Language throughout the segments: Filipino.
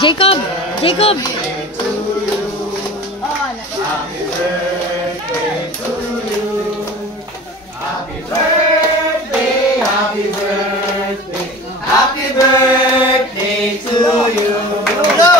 Jacob! Jacob! Happy birthday to you. Happy birthday, happy birthday, happy birthday to you. Go!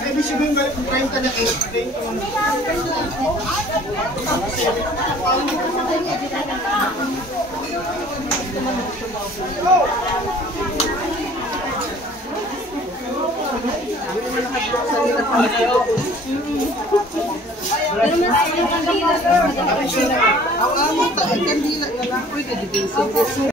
Maybe she bring back kain ka na cake. Ang amo ta kandila na lang pwede dito.